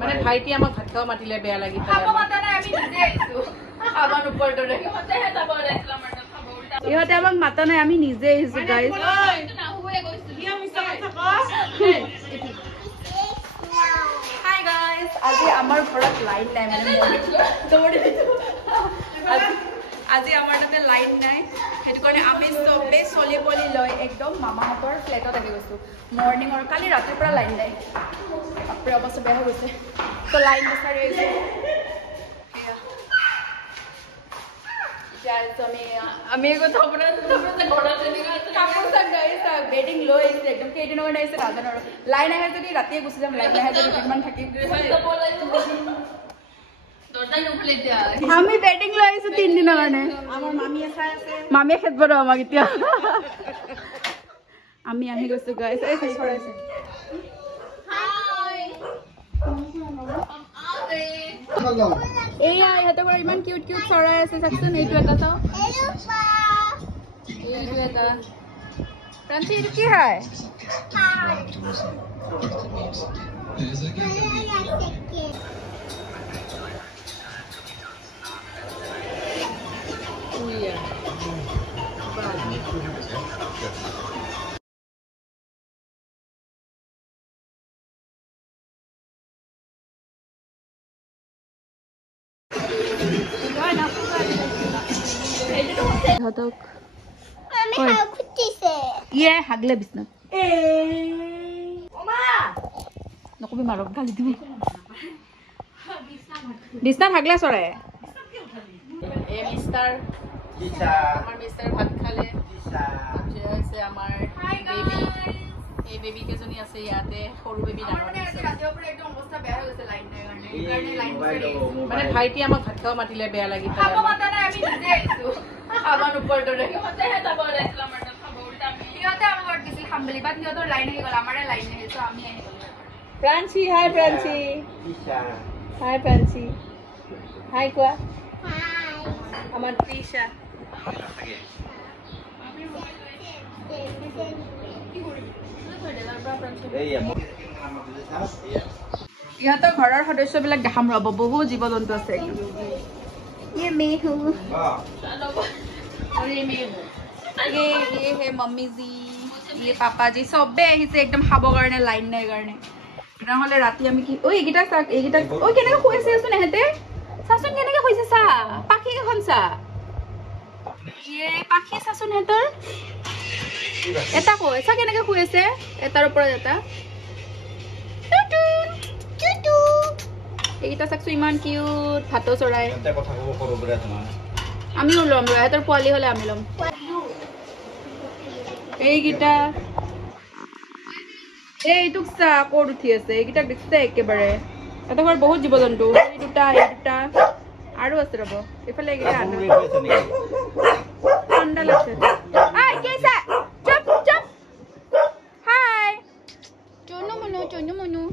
মানে ভাইটি আমাক ভাত খাব মাতিলে বেয়া লাগি খাব মাতা নাই আমি নিজে আইছো খাবাৰ ওপৰতে ইহঁতেহে যাব ওলাইছিল আমাৰ তাত খাব উল্টা ইহঁতে আমাক মাতা নাই আমি নিজে আইছো গাইস নাহুৱে গৈছিল কি মিছা কথা কয় হাই গাইস আজি আমাৰ ঘৰত লাইন নাই মানে দৌৰি আজি আমাৰ তাতে লাইন নাই হেতু কাৰণে আমি সবে চলি পলি লৈ একদম মামাহঁতৰ ফ্লেটত আহি গৈছো মৰ্নিংৰ কালি ৰাতিৰ পৰা লাইন নাই আপৰে অৱস্থা বেয়া হৈ গৈছে তো লাইন বিচাৰি আহিছো আমি এগো থপৰা ঘৰত কাপোৰ চাক গাইছ বেডিং লৈ আহিছে একদম কেইদিনৰ কাৰণে আহিছে নাজানো আৰু লাইন আহে যদি ৰাতিয়ে গুচি যাম লাইন আহে যদি দুদিনমান থাকিম আমি বেডিং লৈ আহিছো 3 দিনৰ কাৰণে আমাৰ মামীয়ে খাই আছে মামীয়ে খেত বড় আমাক এতিয়া আমি আহি গৈছো গাইছ এই চাই ছৰাইছে হাই এই ইহঁতে বাৰু ইমান কিউট কিউট চৰাই আছে চাকচোন এইটো এটা চাও এইটো এটা প্ৰান্তি এইটো কি হয় ये हागले बिस्ना नकबी मारक गाली दिबी बिस्ना हागले सरे ए मिस्टर जीसा আমার মিস্টার ভাত খালে জীসা আছে আছে আমার বেবি এই বেবি কেজনী আছে ইয়াতে সৰু বেবি ডাঙৰ আছে ৰাতিৰ পৰা একদম অৱস্থা বেয়া হৈ গৈছে লাইন নাই কাৰণে এইকাৰণে লাইন মানে ভাইটি আমাক ভাত খাব মাতিলে বেয়া লাগি খাব মাতা নাই আমি নিজে আইছো খাবাৰ ওপৰতে ইহঁতেহে যাব ওলাইছিল আমাৰ তাত খাব উল্টা ইহঁতে আমাক দিছিল খাম বুলি বাট ইহঁতৰ লাইন আহি গ'ল আমাৰে লাইন নাই তো আমি আহি গ'ল প্ৰান্সি হাই প্ৰান্সি তৃষা হাই প্ৰান্সি হাই কোয়া হাই আমাৰ তৃষা ইহঁতৰ ঘৰৰ সদস্যবিলাক দেখাম ৰ'ব বহু জীৱ জন্তু আছে ये मैं हूँ और ये मैं हूँ ये है मम्मी जी ये पापा जी सबे আহিছে একদম খাব কাৰণে লাইন নাই কাৰণে নহলে ৰাতি আমি কি ওই এইগিটা চাক এইগিটা ওই কেনেকৈ খুৱাইছে আছো নেহেতে চাচোন কেনেকৈ খুৱাইছে চা পাখি এখন চা ये পাখি চাচোন হেতৰ এটা কই চা কেনেকৈ খুৱাইছে এটাৰ ওপৰত এটা টুটু টুটু এইটা চাকছো ইমান কিউট ভাতো চৰাই এটা কথা কব কৰো বৰা তোমা আমিও লম ৰ এটাৰ পোৱালি হলে আমি লম এইগিটা এইটুক চা কোড উঠি আছে এইগিটা দেখছে একেবাৰে এটা ঘৰ বহুত জীৱ জন্তু এই দুটা আৰু আছে ৰব এফালে এইগিটা আনা ঠাণ্ডা লাগছে আই কেসা চুপ চুপ হাই চুনু মনু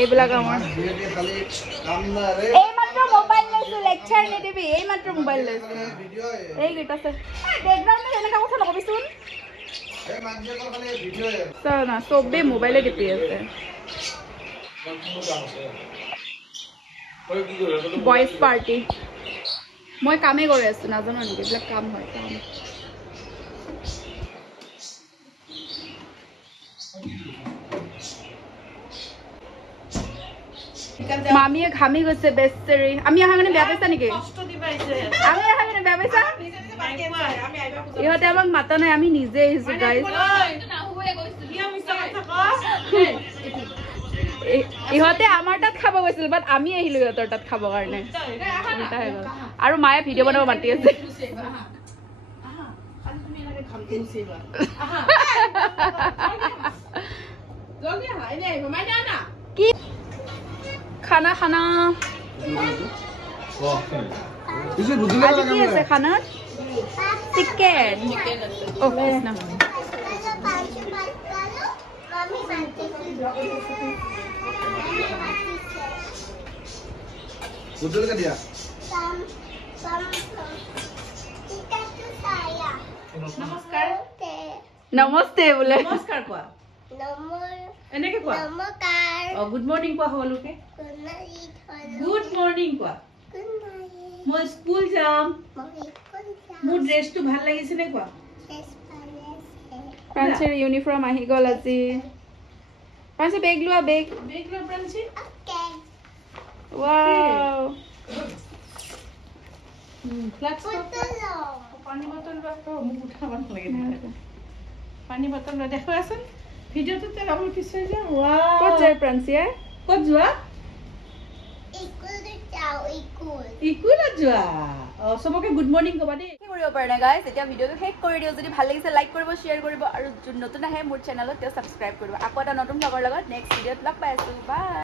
এইবিলাক আমাৰ এই মাত্ৰ মোবাইল লৈছো লেকচাৰ নিদিবি এই মাত্ৰ মোবাইল লৈছো এই গিটা আছে ব্যাকগ্ৰাউণ্ডত এনেকা কথা নকবিচোন এই মানজেকৰ খালি ভিডিও না সবে মোবাইলে টিপি আছে বয়েজ পাৰ্টি মই কামে কৰি আছো নাজানো নেকি এইবিলাক কাম হয় কাম মামিয়ে ঘামি গৈছে বেচেৰি আমি আহা মানে বেয়া পাইছা নেকি কষ্ট দি পাইছে আমি আহা মানে বেয়া পাইছা আমি আইবা ইহঁতে আমাক মাতা নাই আমি নিজে আহিছো গাইস নাহুৱে গৈছিল কি মিছা কথা কয় ইহঁতে আমাৰ তাত খাব গৈছিল বাট আমি আহিলো ইহঁতৰ তাত খাব কাৰণে আৰু মায়ে ভিডিঅ' বনাব মাতি আছে কি খানা খানা আজি কি আছে খানাত চিকেন ও কৃষ্ণ নমস্কাৰ নমস্তে বোলে নমস্কাৰ কোৱা এনেকে কোৱা গুড মৰ্নিং কোৱা সকলোকে গুড মৰ্নিং কোৱা মই স্কুল যাম মোৰ ড্ৰেছটো ভাল লাগিছে নে কোৱা ফ্ৰান্সৰ ইউনিফৰ্ম আহি গ'ল আজি ফ্ৰান্সে বেগ লোৱা বেগ লোৱা ফ্ৰান্সি ৱাও পানী বটল লোৱা মোক উঠাব নালাগে পানী বটল লোৱা দেখুৱাচোন ভিডিঅ'টোতে আপুনি পিছুৱাই যায় ক'ত যায় ফ্ৰান্সিয়া ক'ত যোৱা ইকুলত যোৱা চবকে গুড মৰ্নিং ক'বা দেই কৰিব পাৰে না গাইজ এতিয়া ভিডিঅ'টো শেষ কৰি দিওঁ যদি ভাল লাগিছে লাইক কৰিব শ্বেয়াৰ কৰিব আৰু নতুন আহে মোৰ চেনেলত তেওঁ ছাবস্ক্ৰাইব কৰিব আকৌ এটা নতুন লগৰ লগত নেক্সট ভিডিঅ'ত লগ পাই আছোঁ বাই